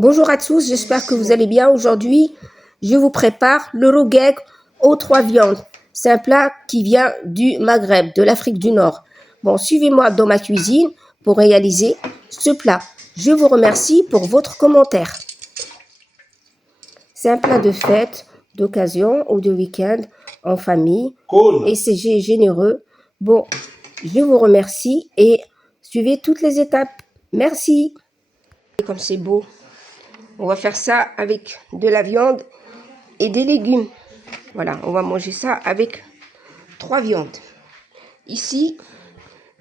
Bonjour à tous, j'espère que vous allez bien. Aujourd'hui, je vous prépare le rougaig aux 3 viandes. C'est un plat qui vient du Maghreb, de l'Afrique du Nord. Bon, suivez-moi dans ma cuisine pour réaliser ce plat. Je vous remercie pour votre commentaire. C'est un plat de fête, d'occasion ou de week-end en famille. Cool. Et c'est généreux. Bon, je vous remercie et suivez toutes les étapes. Merci. Comme c'est beau. On va faire ça avec de la viande et des légumes. Voilà, on va manger ça avec 3 viandes. Ici,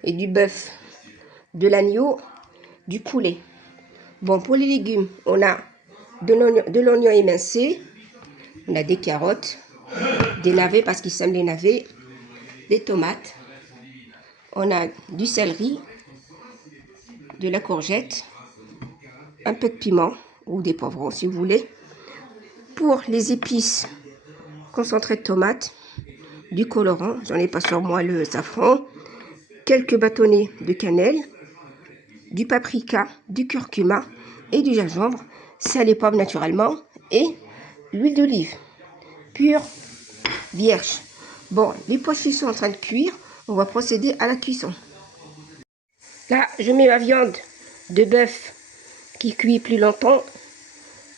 et du bœuf, de l'agneau, du poulet. Bon, pour les légumes, on a de l'oignon émincé, on a des carottes, des navets parce qu'ils aiment les navets, des tomates, on a du céleri, de la courgette, un peu de piment ou des poivrons si vous voulez. Pour les épices, concentré de tomates, du colorant, j'en ai pas sur moi, le safran, quelques bâtonnets de cannelle, du paprika, du curcuma et du gingembre, sel et poivre naturellement, et l'huile d'olive pure vierge. Bon, les pois chiches sont en train de cuire, on va procéder à la cuisson. Là, je mets ma viande de bœuf qui cuit plus longtemps.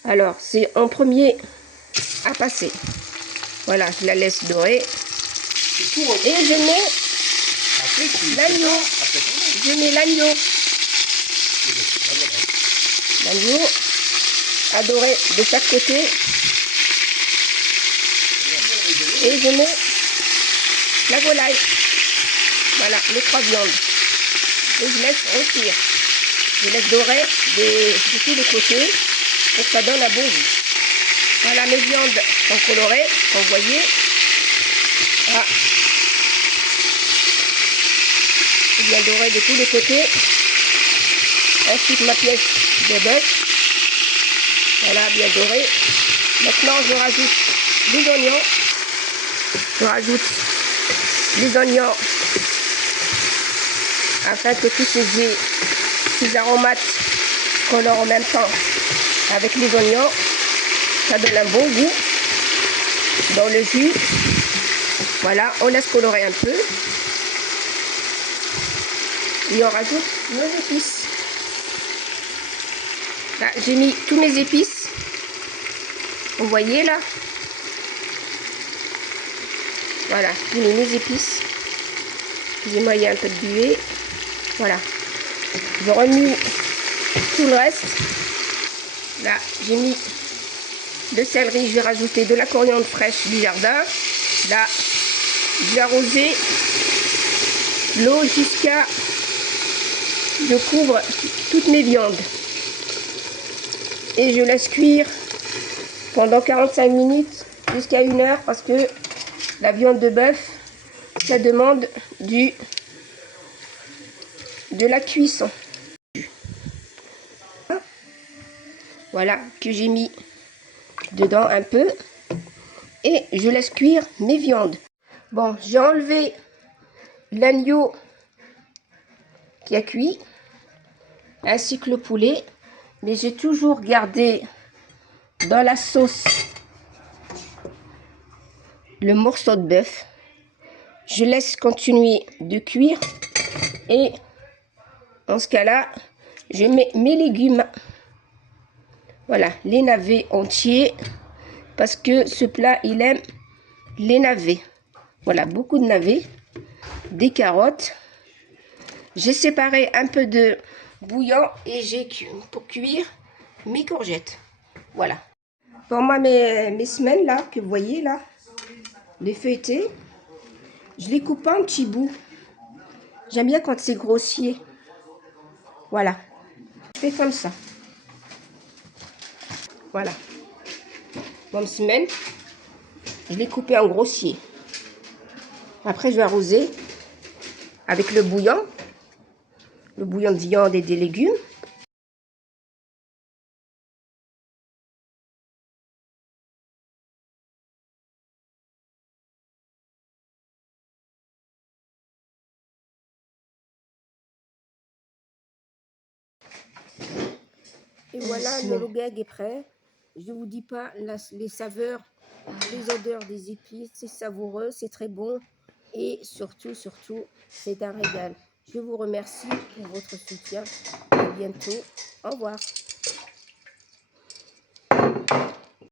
Alors, c'est en premier à passer. Voilà, je la laisse dorer. Et je mets l'agneau. Je mets l'agneau. L'agneau à dorer de chaque côté. Et je mets la volaille. Voilà, les 3 viandes. Et je laisse rôtir. Je laisse dorer de tous les côtés pour que ça donne un bon goût. Voilà, mes viandes sont colorées, comme vous voyez. Ah. C'est bien doré de tous les côtés. Ensuite, ma pièce de bœuf. Voilà, bien doré. Maintenant, je rajoute les oignons. Je rajoute les oignons afin que tous ces aromates colorent en même temps avec les oignons. Ça donne un bon goût dans le jus. Voilà, on laisse colorer un peu. Et on rajoute nos épices. Là, j'ai mis tous mes épices. Vous voyez là. Voilà, j'ai mis mes épices. Excusez-moi, il y a un peu de buée. Voilà. Je remue tout le reste. Là, j'ai mis le céleri. Je vais rajouter de la coriandre fraîche du jardin. Là, je vais arroser l'eau jusqu'à... Je couvre toutes mes viandes. Et je laisse cuire pendant 45 minutes jusqu'à 1 heure parce que la viande de bœuf, ça demande de la cuisson. Voilà, que j'ai mis dedans un peu. Et je laisse cuire mes viandes. Bon, j'ai enlevé l'agneau qui a cuit, ainsi que le poulet. Mais j'ai toujours gardé dans la sauce le morceau de bœuf. Je laisse continuer de cuire. Et dans ce cas-là, je mets mes légumes. Voilà, les navets entiers. Parce que ce plat, il aime les navets. Voilà, beaucoup de navets. Des carottes. J'ai séparé un peu de bouillon et j'ai pour cuire mes courgettes. Voilà. Pour moi, mes semaines là, que vous voyez là, les feuilletés, je les coupe en petits bouts. J'aime bien quand c'est grossier. Voilà. Je fais comme ça. Voilà. Bonne semaine. Je l'ai coupé en grossier. Après, je vais arroser avec le bouillon de viande et des légumes. Et voilà, le logag est prêt. Je ne vous dis pas les saveurs, les odeurs des épices, c'est savoureux, c'est très bon. Et surtout, c'est un régal. Je vous remercie pour votre soutien. À bientôt. Au revoir.